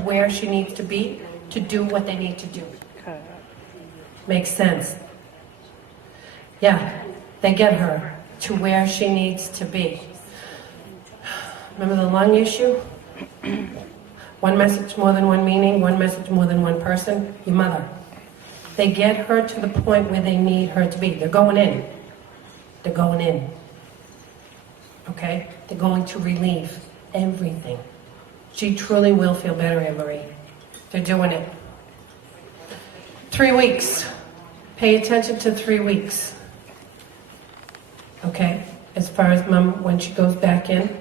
where she needs to be to do what they need to do. Makes sense. Yeah, they get her to where she needs to be. Remember the lung issue? One message, more than one meaning, one message, more than one person, your mother. They get her to the point where they need her to be. They're going in. They're going in. Okay? They're going to relieve everything. She truly will feel better, Anne-Marie. They're doing it. 3 weeks. Pay attention to 3 weeks. Okay? As far as Mom, when she goes back in.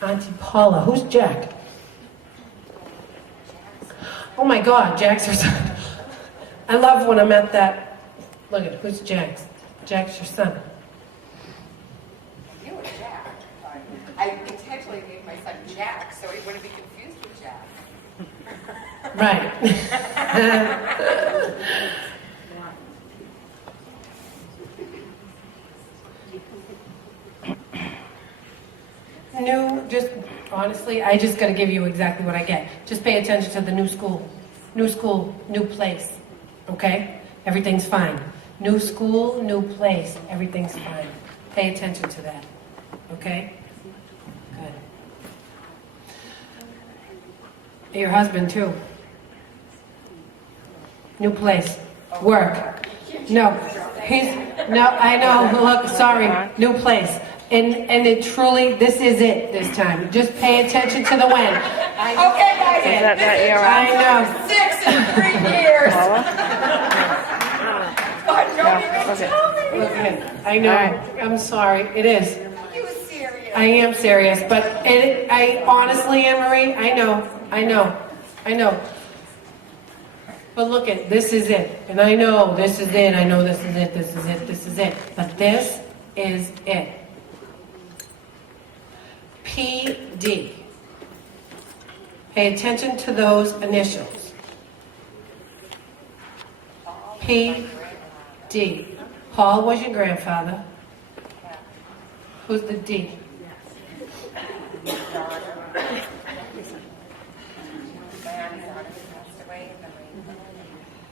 Auntie Paula. Who's Jack? Oh my God, Jack's her son. I love when I'm at that. Look at who's Jack's. Jack's your son. You and Jack. I intentionally named my son Jack so he wouldn't be confused with Jack. Right. Just honestly, I just got to give you exactly what I get. Just pay attention to the new school, new place. Okay? Everything's fine. New school, new place. Everything's fine. Pay attention to that. Okay? Good. Your husband, too. New place. Work. No. I know. Look, sorry. New place. And it truly, this is it this time. Just pay attention to the when. Okay, guys. I know. 6 in 3 years. God, don't even tell me. Look at it. I know. I'm sorry. It is. You were serious. I am serious. But I honestly, Anne-Marie, I know. But look at, this is it. And I know this is it. I know this is it. This is it. This is it. But this is it. PD. Pay attention to those initials. PD. Paul was your grandfather. Who's the D?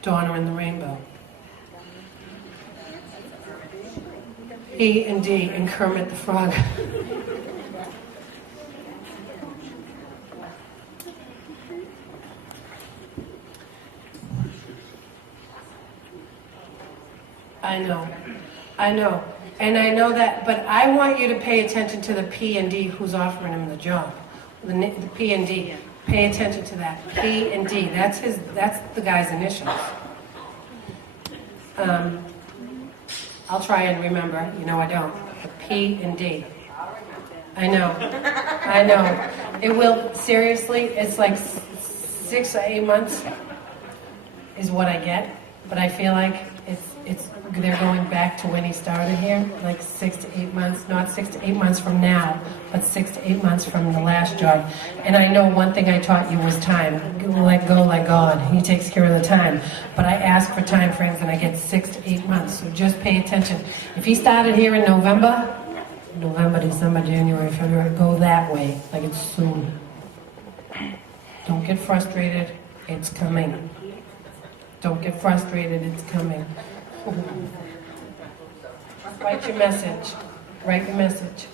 Donna and the Rainbow. E and D and Kermit the Frog. I know. And I know that, but I want you to pay attention to the P and D who's offering him the job. The P and D. Pay attention to that. P and D. That's the guy's initials. I'll try and remember. You know I don't. The P and D. I know. It will, seriously, it's like 6 or 8 months is what I get. But I feel like they're going back to when he started here, like 6 to 8 months, not 6 to 8 months from now, but 6 to 8 months from the last job. And I know one thing I taught you was time. Let go, let God. He takes care of the time. But I ask for time frames and I get 6 to 8 months. So just pay attention. If he started here in November, December, January, February, go that way, like it's soon. Don't get frustrated. It's coming. Don't get frustrated, it's coming. Write your message. Write your message.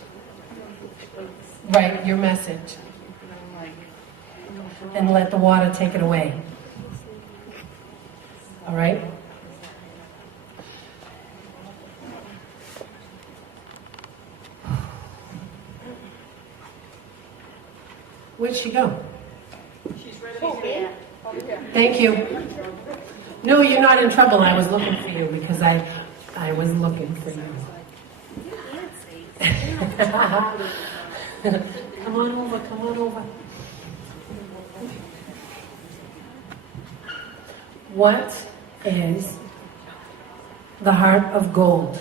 Write your message. And let the water take it away. All right? Where'd she go? She's ready. Thank you. No, you're not in trouble. I was looking for you because I was looking for you. Come on over. What is the heart of gold?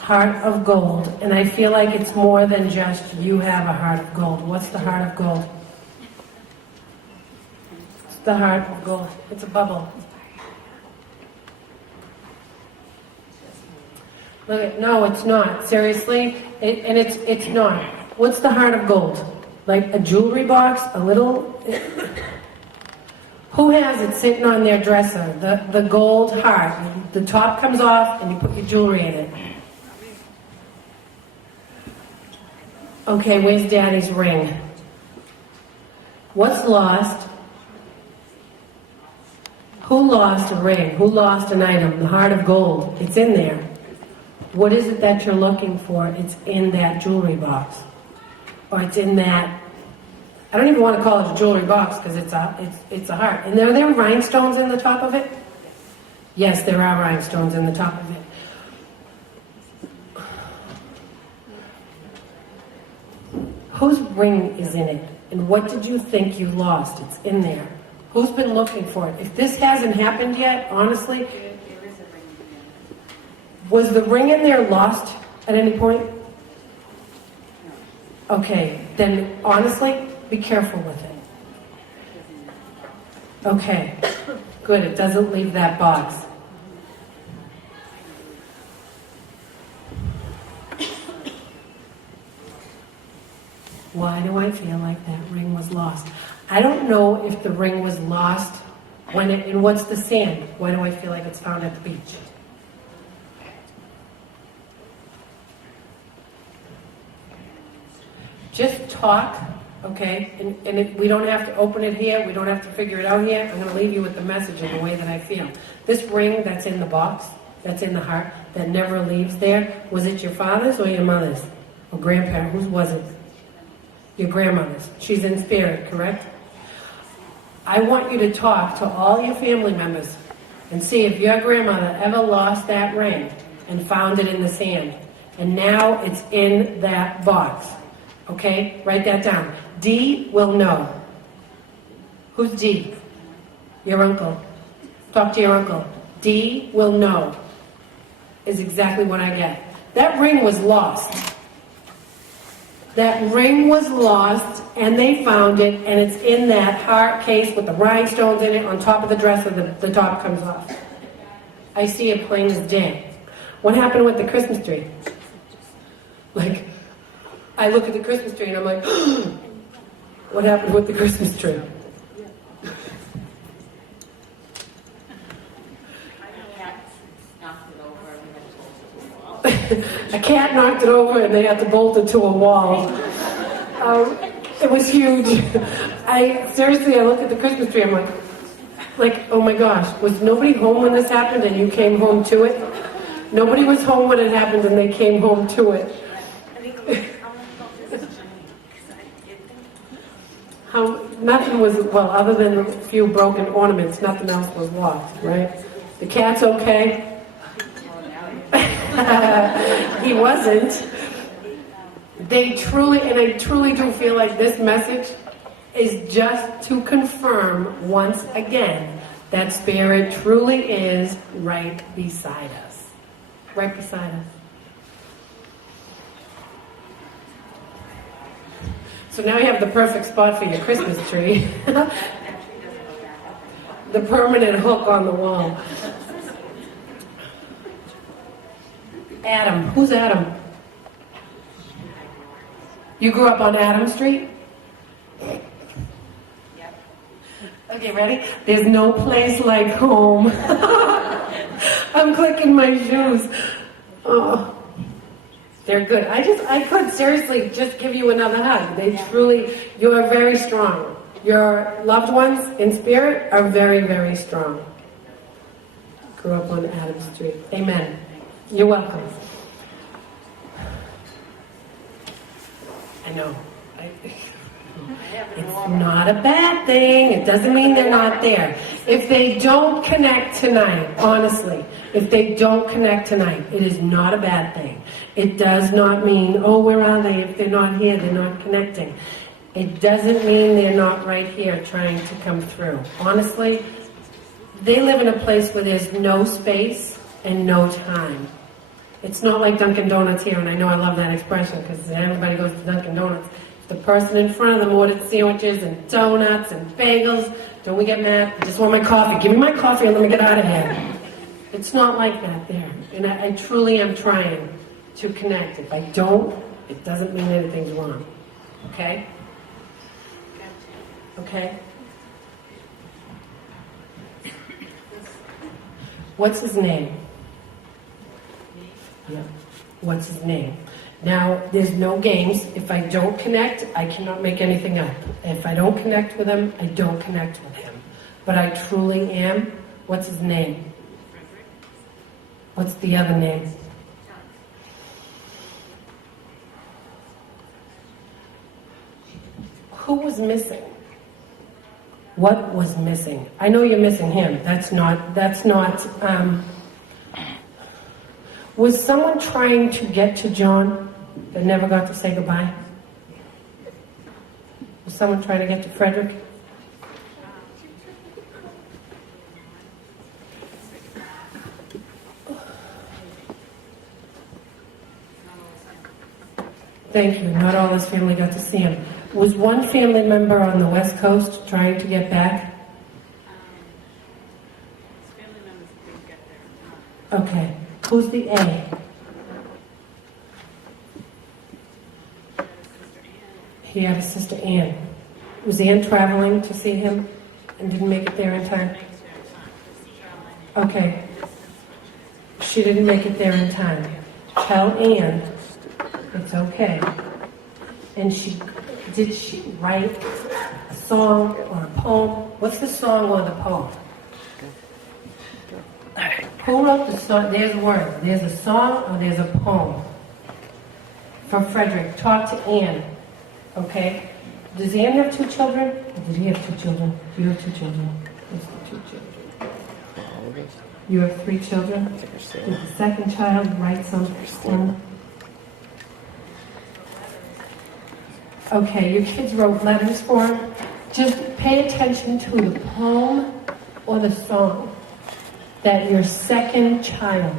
Heart of gold. And I feel like it's more than just you have a heart of gold. What's the heart of gold? The heart of gold. It's a bubble. Look at, no, it's not. Seriously, it's not. What's the heart of gold? Like a jewelry box, a little... Who has it sitting on their dresser? The gold heart. The top comes off and you put your jewelry in it. Okay, where's Daddy's ring? What's lost? Who lost a ring? Who lost an item? The heart of gold. It's in there. What is it that you're looking for? It's in that jewelry box. Or it's in that... I don't even want to call it a jewelry box because it's a heart. And are there rhinestones in the top of it? Yes, there are rhinestones in the top of it. Whose ring is in it? And what did you think you lost? It's in there. Who's been looking for it? If this hasn't happened yet, honestly, was the ring in there lost at any point? Okay, then honestly, be careful with it. Okay, good, it doesn't leave that box. Why do I feel like that ring was lost? I don't know if the ring was lost when it, and what's the sand? Why do I feel like it's found at the beach? Just talk, okay? And we don't have to open it here. We don't have to figure it out here. I'm going to leave you with the message in the way that I feel. This ring that's in the box, that's in the heart, that never leaves there, was it your father's or your mother's? Or grandparent? Whose was it? Your grandmother's. She's in spirit, correct? I want you to talk to all your family members and see if your grandmother ever lost that ring and found it in the sand. And now it's in that box. Okay? Write that down. D will know. Who's D? Your uncle. Talk to your uncle. D will know. Is exactly what I get. That ring was lost. That ring was lost, and they found it, and it's in that heart case with the rhinestones in it on top of the dresser. The top comes off. I see it plain as day. What happened with the Christmas tree? Like, I look at the Christmas tree, and I'm like, what happened with the Christmas tree? A cat knocked it over and they had to bolt it to a wall. It was huge. I look at the Christmas tree, I'm like, oh my gosh, was nobody home when this happened and you came home to it? Nobody was home when it happened and they came home to it. Nothing was, well, other than a few broken ornaments, nothing else was lost, right? The cat's okay. He wasn't. I truly do feel like this message is just to confirm once again that Spirit truly is right beside us. Right beside us. So now you have the perfect spot for your Christmas tree. The permanent hook on the wall. Adam. Who's Adam? You grew up on Adam Street? Yep. Okay, ready? There's no place like home. I'm clicking my shoes. Oh, they're good. I could seriously just give you another hug. You are very strong. Your loved ones in spirit are very, very strong. Grew up on Adam Street. Amen. You're welcome. I know. It's not a bad thing. It doesn't mean they're not there. If they don't connect tonight, honestly, if they don't connect tonight, it is not a bad thing. It does not mean, oh, where are they? If they're not here, they're not connecting. It doesn't mean they're not right here trying to come through. Honestly, they live in a place where there's no space and no time. It's not like Dunkin' Donuts here, and I know I love that expression because everybody goes to Dunkin' Donuts. The person in front of them ordered sandwiches and donuts and bagels. Don't we get mad? I just want my coffee. Give me my coffee and let me get out of here. It's not like that there. And I truly am trying to connect. If I don't, it doesn't mean anything's wrong. Okay? Okay? What's his name? Yeah. What's his name? Now, there's no games. If I don't connect, I cannot make anything up. If I don't connect with him, I don't connect with him. But I truly am. What's his name? What's the other name? Who was missing? What was missing? I know you're missing him. That's not, was someone trying to get to John that never got to say goodbye? Was someone trying to get to Frederick? Thank you. Not all his family got to see him. Was one family member on the West Coast trying to get back? His family members didn't get there. Okay. Who's the A? He had a sister Ann. Was Ann traveling to see him and didn't make it there in time? Okay. She didn't make it there in time. Tell Ann it's okay. And did she write a song or a poem? What's the song or the poem? Who wrote the song? There's a word. There's a song or there's a poem. For Frederick, talk to Ann. Okay? Does Ann have 2 children? Or did he have 2 children? Do you have 2 children? What's the 2 children? You have 3 children? Did the second child write something? Okay, your kids wrote letters for him. Just pay attention to the poem or the song that your second child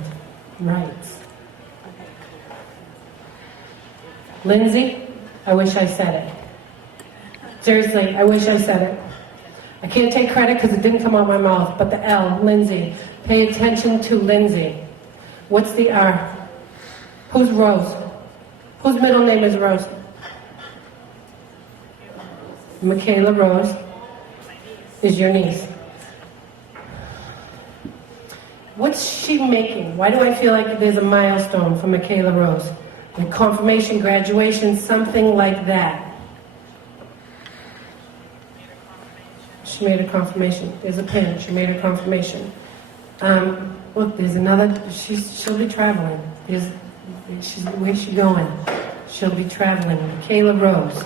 writes. Lindsay, I wish I said it. Seriously, I wish I said it. I can't take credit because it didn't come out my mouth, but the L, Lindsay. Pay attention to Lindsay. What's the R? Who's Rose? Whose middle name is Rose? Michaela Rose is your niece. What's she making? Why do I feel like there's a milestone for Michaela Rose? Like confirmation, graduation, something like that. She made a confirmation. There's a pin. She made a confirmation. Look, there's another. She'll be traveling. Where's she going? She'll be traveling. Michaela Rose.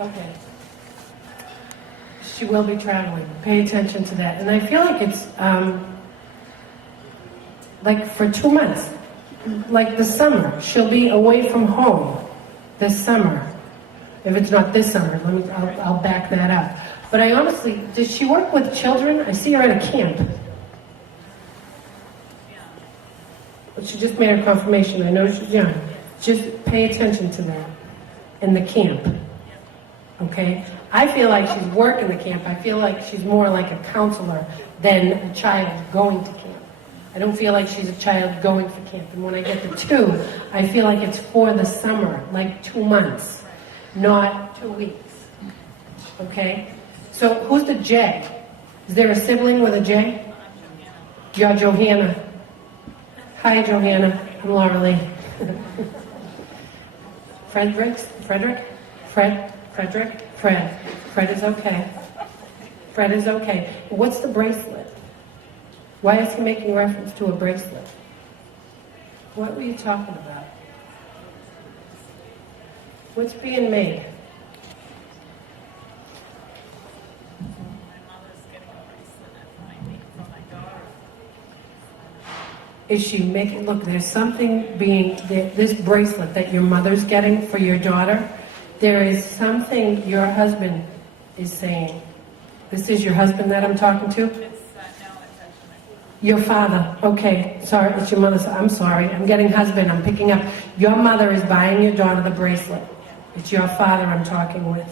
Okay. She will be traveling. Pay attention to that. And I feel like it's like for 2 months, like the summer. She'll be away from home this summer. If it's not this summer, I'll back that up. But I honestly, does she work with children? I see her at a camp. But she just made her confirmation. I know she's young. Just pay attention to that in the camp. Okay? I feel like she's working the camp. I feel like she's more like a counselor than a child going to camp. I don't feel like she's a child going for camp. And when I get the 2, I feel like it's for the summer, like 2 months, not 2 weeks. Okay? So who's the J? Is there a sibling with a J? You're Johanna. Hi, Johanna. I'm Laura Lee. Frederick? Fred? Fred is okay. Fred is okay. What's the bracelet? Why is he making reference to a bracelet? What were you talking about? What's being made? Is she making, look, there's something being, this bracelet that your mother's getting for your daughter, there is something your husband is saying. This is your husband that I'm talking to? Your father. Okay, sorry, it's your mother's. I'm sorry, I'm getting husband, I'm picking up. Your mother is buying your daughter the bracelet. It's your father I'm talking with.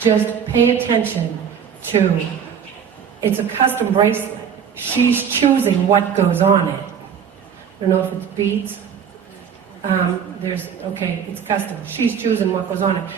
Just pay attention to, it's a custom bracelet. She's choosing what goes on it. I don't know if it's beads. Okay, it's custom. She's choosing what goes on it.